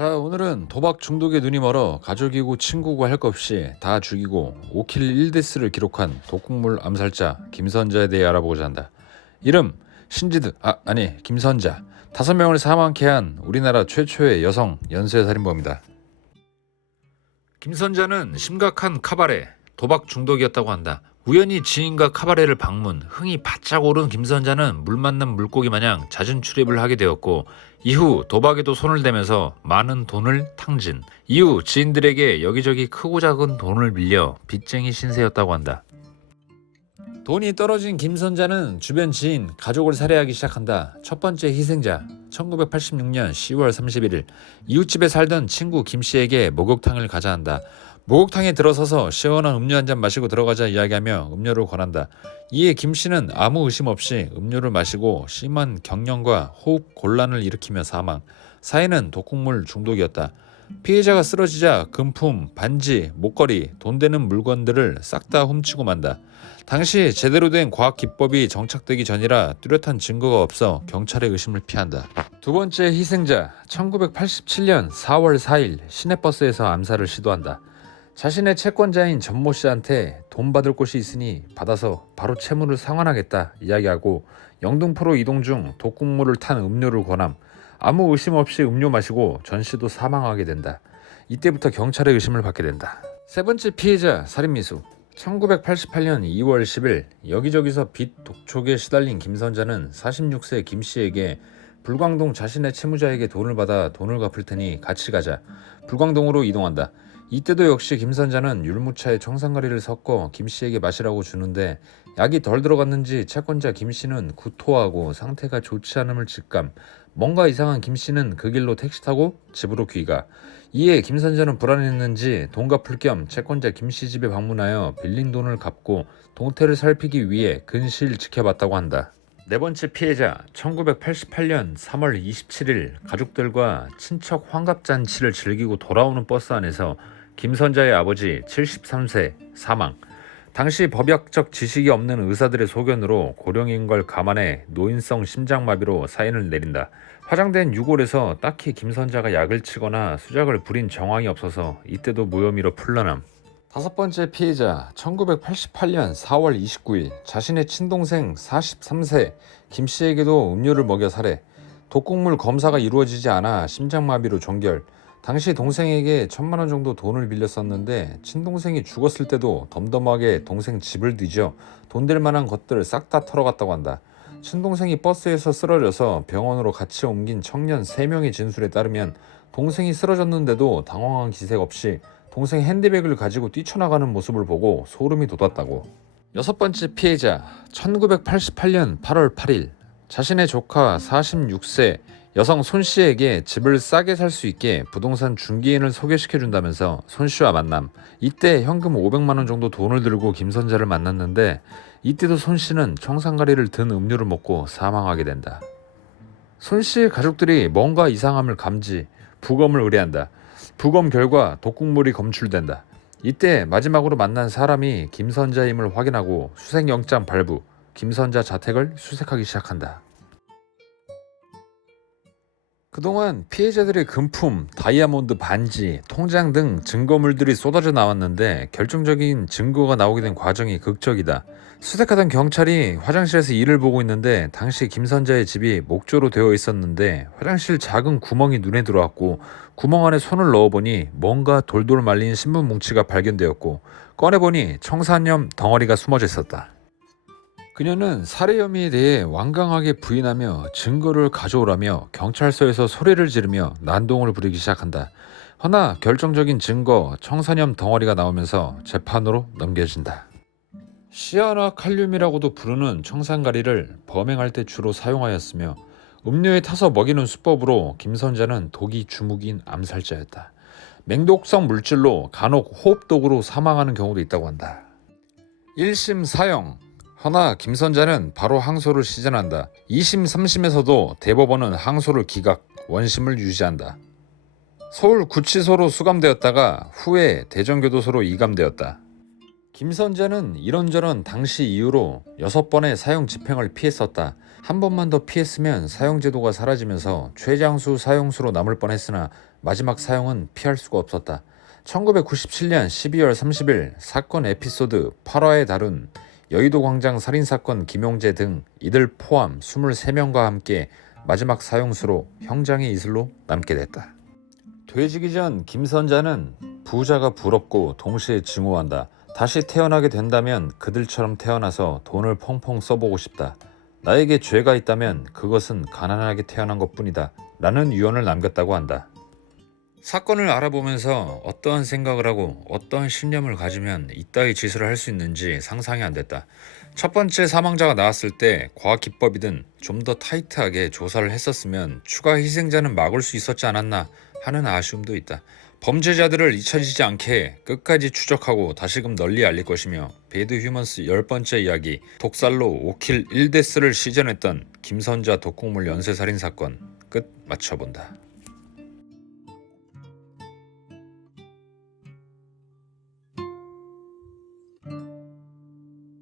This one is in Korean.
자, 오늘은 도박 중독에 눈이 멀어 가족이고 친구고 할 것 없이 다 죽이고 5킬 1데스를 기록한 독극물 암살자 김선자에 대해 알아보고자 한다. 이름 신지드 김선자. 5명을 사망케 한 우리나라 최초의 여성 연쇄 살인범이다. 김선자는 심각한 카바레 도박 중독이었다고 한다. 우연히 지인과 카바레를 방문, 흥이 바짝 오른 김선자는 물 만난 물고기 마냥 잦은 출입을 하게 되었고, 이후 도박에도 손을 대면서 많은 돈을 탕진. 이후 지인들에게 여기저기 크고 작은 돈을 빌려 빚쟁이 신세였다고 한다. 돈이 떨어진 김선자는 주변 지인, 가족을 살해하기 시작한다. 첫 번째 희생자, 1986년 10월 31일 이웃집에 살던 친구 김씨에게 목욕탕을 가자 한다. 목욕탕에 들어서서 시원한 음료 한 잔 마시고 들어가자 이야기하며 음료를 권한다. 이에 김씨는 아무 의심 없이 음료를 마시고 심한 경련과 호흡 곤란을 일으키며 사망. 사인은 독극물 중독이었다. 피해자가 쓰러지자 금품, 반지, 목걸이, 돈 되는 물건들을 싹 다 훔치고 만다. 당시 제대로 된 과학 기법이 정착되기 전이라 뚜렷한 증거가 없어 경찰의 의심을 피한다. 두 번째 희생자, 1987년 4월 4일 시내버스에서 암살을 시도한다. 자신의 채권자인 전모 씨한테 돈 받을 곳이 있으니 받아서 바로 채무를 상환하겠다 이야기하고 영등포로 이동 중 독극물을 탄 음료를 권함. 아무 의심 없이 음료 마시고 전 씨도 사망하게 된다. 이때부터 경찰의 의심을 받게 된다. 세 번째 피해자 살인미수. 1988년 2월 10일 여기저기서 빚 독촉에 시달린 김선자는 46세 김씨에게 불광동 자신의 채무자에게 돈을 받아 돈을 갚을 테니 같이 가자. 불광동으로 이동한다. 이때도 역시 김선자는 율무차에 청산가리를 섞어 김씨에게 마시라고 주는데 약이 덜 들어갔는지 채권자 김씨는 구토하고 상태가 좋지 않음을 직감. 뭔가 이상한 김씨는 그 길로 택시 타고 집으로 귀가. 이에 김선자는 불안했는지 돈 갚을 겸 채권자 김씨 집에 방문하여 빌린 돈을 갚고 동태를 살피기 위해 근실 지켜봤다고 한다. 네 번째 피해자, 1988년 3월 27일 가족들과 친척 환갑잔치를 즐기고 돌아오는 버스 안에서 김선자의 아버지 73세 사망. 당시 법약적 지식이 없는 의사들의 소견으로 고령인 걸 감안해 노인성 심장마비로 사인을 내린다. 화장된 유골에서 딱히 김선자가 약을 치거나 수작을 부린 정황이 없어서 이때도 무혐의로 풀려남. 다섯 번째 피해자, 1988년 4월 29일 자신의 친동생 43세 김씨에게도 음료를 먹여 살해. 독극물 검사가 이루어지지 않아 심장마비로 종결. 당시 동생에게 1,000만 원 정도 돈을 빌렸었는데 친동생이 죽었을 때도 덤덤하게 동생 집을 뒤져 돈 될 만한 것들 싹 다 털어갔다고 한다. 친동생이 버스에서 쓰러져서 병원으로 같이 옮긴 청년 3명의 진술에 따르면 동생이 쓰러졌는데도 당황한 기색 없이 동생 핸드백을 가지고 뛰쳐나가는 모습을 보고 소름이 돋았다고. 여섯 번째 피해자, 1988년 8월 8일 자신의 조카 46세 여성 손씨에게 집을 싸게 살 수 있게 부동산 중개인을 소개시켜준다면서 손씨와 만남. 이때 현금 500만 원 정도 돈을 들고 김선자를 만났는데 이때도 손씨는 청산가리를 든 음료를 먹고 사망하게 된다. 손씨의 가족들이 뭔가 이상함을 감지, 부검을 의뢰한다. 부검 결과 독극물이 검출된다. 이때 마지막으로 만난 사람이 김선자임을 확인하고 수색영장 발부, 김선자 자택을 수색하기 시작한다. 그동안 피해자들의 금품, 다이아몬드 반지, 통장 등 증거물들이 쏟아져 나왔는데 결정적인 증거가 나오게 된 과정이 극적이다. 수색하던 경찰이 화장실에서 일을 보고 있는데 당시 김선자의 집이 목조로 되어 있었는데 화장실 작은 구멍이 눈에 들어왔고 구멍 안에 손을 넣어보니 뭔가 돌돌 말린 신문 뭉치가 발견되었고 꺼내보니 청산염 덩어리가 숨어져 있었다. 그녀는 살해 혐의에 대해 완강하게 부인하며 증거를 가져오라며 경찰서에서 소리를 지르며 난동을 부리기 시작한다. 허나 결정적인 증거 청산염 덩어리가 나오면서 재판으로 넘겨진다. 시아나칼륨이라고도 부르는 청산가리를 범행할 때 주로 사용하였으며 음료에 타서 먹이는 수법으로 김선자는 독이 주묵인 암살자였다. 맹독성 물질로 간혹 호흡독으로 사망하는 경우도 있다고 한다. 1심 사형. 허나 김선자는 바로 항소를 시전한다. 2심, 3심에서도 대법원은 항소를 기각, 원심을 유지한다. 서울 구치소로 수감되었다가 후에 대전교도소로 이감되었다. 김선재는 이런저런 당시 이유로 6번의 사형 집행을 피했었다. 한 번만 더 피했으면 사형제도가 사라지면서 최장수 사형수로 남을 뻔했으나 마지막 사형은 피할 수가 없었다. 1997년 12월 30일 사건 에피소드 8화에 다룬 여의도 광장 살인사건 김용재 등 이들 포함 23명과 함께 마지막 사형수로 형장의 이슬로 남게 됐다. 되지기 전 김선자는 부자가 부럽고 동시에 증오한다. 다시 태어나게 된다면 그들처럼 태어나서 돈을 펑펑 써보고 싶다. 나에게 죄가 있다면 그것은 가난하게 태어난 것뿐이다. 라는 유언을 남겼다고 한다. 사건을 알아보면서 어떠한 생각을 하고 어떠한 신념을 가지면 이따위 짓을 할 수 있는지 상상이 안 됐다. 첫 번째 사망자가 나왔을 때 과학기법이든 좀 더 타이트하게 조사를 했었으면 추가 희생자는 막을 수 있었지 않았나 하는 아쉬움도 있다. 범죄자들을 잊혀지지 않게 끝까지 추적하고 다시금 널리 알릴 것이며 배드 휴먼스 10번째 이야기 독살로 5킬 1데스를 시전했던 김선자 독극물 연쇄살인 사건 끝 마쳐본다.